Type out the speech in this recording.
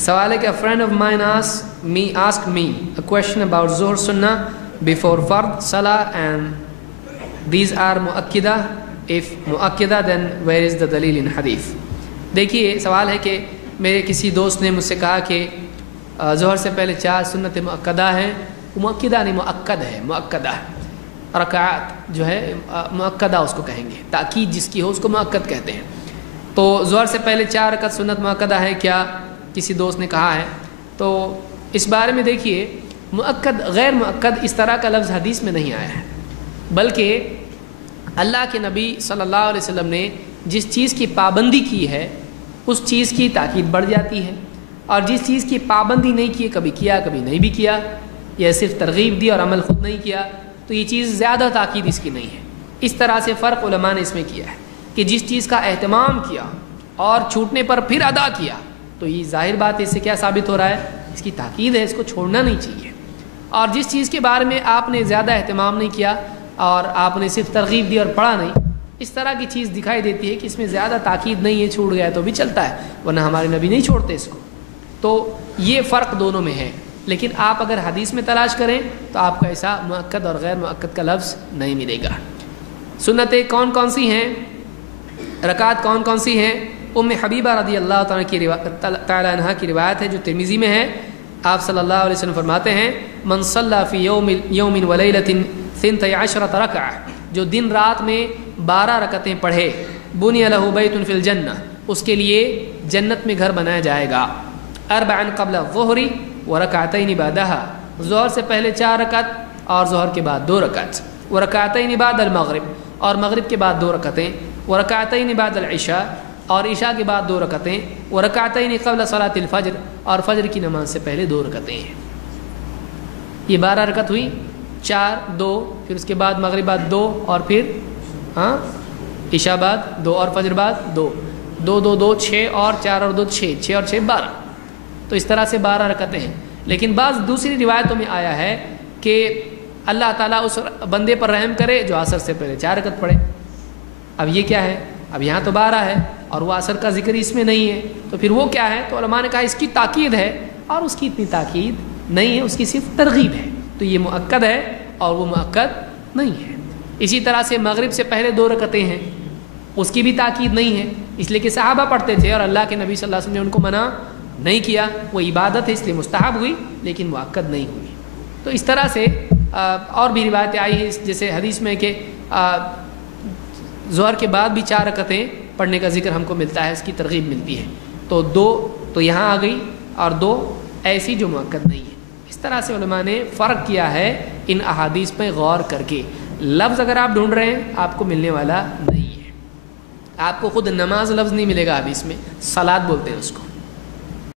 سوال ہے کہ a friend of mine asked me a question about Zuhr Sunnah before Fard Salah and these are mu'akkida. If mu'akkida, then where is the dalil in hadith؟ دیکھیے سوال ہے کہ میرے کسی دوست نے مجھ سے کہا کہ ظہر سے پہلے 4 سنت مؤکدہ ہیں. مؤکدہ نہیں، مؤکد ہے. مؤکدہ رکعات جو ہے مؤکدہ اس کو کہیں گے، تاکید جس کی ہو اس کو مؤکد کہتے ہیں. تو ظہر سے پہلے 4 رکعت سنت مؤکدہ ہے کیا؟ کسی دوست نے کہا ہے. تو اس بارے میں دیکھیے مؤکد غیر مؤکد اس طرح کا لفظ حدیث میں نہیں آیا ہے، بلکہ اللہ کے نبی صلی اللہ علیہ وسلم نے جس چیز کی پابندی کی ہے اس چیز کی تاکید بڑھ جاتی ہے، اور جس چیز کی پابندی نہیں کی، کبھی کیا کبھی نہیں بھی کیا، یا صرف ترغیب دی اور عمل خود نہیں کیا، تو یہ چیز زیادہ تاکید اس کی نہیں ہے. اس طرح سے فرق علماء نے اس میں کیا ہے کہ جس چیز کا اہتمام کیا اور چھوٹنے پر پھر ادا کیا، تو یہ ظاہر بات ہے اس سے کیا ثابت ہو رہا ہے؟ اس کی تاکید ہے، اس کو چھوڑنا نہیں چاہیے. اور جس چیز کے بارے میں آپ نے زیادہ اہتمام نہیں کیا اور آپ نے صرف ترغیب دی اور پڑھا نہیں، اس طرح کی چیز دکھائی دیتی ہے کہ اس میں زیادہ تاکید نہیں ہے، چھوٹ گیا تو بھی چلتا ہے، ورنہ ہمارے نبی نہیں چھوڑتے اس کو. تو یہ فرق دونوں میں ہے. لیکن آپ اگر حدیث میں تلاش کریں تو آپ کو ایسا مؤکد اور غیر مؤکد کا لفظ نہیں ملے گا. سنتیں کون کون سی ہیں، رکعت کون کون سی ہیں؟ ام حبیبہ رضی اللہ تعالی عنہ کی روایت ہے جو ترمذی میں ہے. آپ صلی اللہ علیہ وسلم فرماتے ہیں من صلی فی یوم ولیلۃ 12 رکعہ، جو دن رات میں 12 رکعتیں پڑھے، بنی لہ بیت فی الجنہ، اس کے لیے جنت میں گھر بنایا جائے گا. 4 قبل الظہر ورکعتین بعدہا، ظہر سے پہلے 4 رکعت اور ظہر کے بعد 2 رکعت، ورکعتین بعد المغرب، اور مغرب کے بعد 2 رکعتیں، ورکعتین بعد العشاء، اور عشاء کے بعد 2 رکعتیں، ورکعتین قبل صلاۃ الفجر، اور فجر کی نماز سے پہلے 2 رکعتیں ہیں. یہ 12 رکعت ہوئی، 4 2، پھر اس کے بعد مغرب بعد 2، اور پھر عشاء بعد 2 اور فجر بعد 2، 2 2 2 6 اور 4 اور 2 6، 6 اور 6 12. تو اس طرح سے 12 رکعتیں ہیں. لیکن بعض دوسری روایتوں میں آیا ہے کہ اللہ تعالیٰ اس بندے پر رحم کرے جو عصر سے پہلے 4 رکعت پڑھے. اب یہ کیا ہے؟ اب یہاں تو 12 ہے اور وہ عصر کا ذکر اس میں نہیں ہے، تو پھر وہ کیا ہے؟ تو علماء نے کہا اس کی تاکید ہے، اور اس کی اتنی تاکید نہیں ہے، اس کی صرف ترغیب ہے. تو یہ مؤکد ہے اور وہ مؤکد نہیں ہے. اسی طرح سے مغرب سے پہلے 2 رکعتیں ہیں، اس کی بھی تاکید نہیں ہے، اس لیے کہ صحابہ پڑھتے تھے اور اللہ کے نبی صلی اللہ علیہ وسلم نے ان کو منع نہیں کیا. وہ عبادت ہے اس لیے مستحب ہوئی لیکن مؤکد نہیں ہوئی. تو اس طرح سے اور بھی روایتیں آئی ہیں، جیسے حدیث میں کہ ظہر کے بعد بھی 4 رکعتیں پڑھنے کا ذکر ہم کو ملتا ہے، اس کی ترغیب ملتی ہے. تو 2 تو یہاں آ گئی اور 2 ایسی جو مؤکد نہیں ہے. اس طرح سے علماء نے فرق کیا ہے ان احادیث پہ غور کر کے. لفظ اگر آپ ڈھونڈ رہے ہیں آپ کو ملنے والا نہیں ہے. آپ کو خود نماز لفظ نہیں ملے گا حدیث میں، صلاۃ بولتے ہیں اس کو.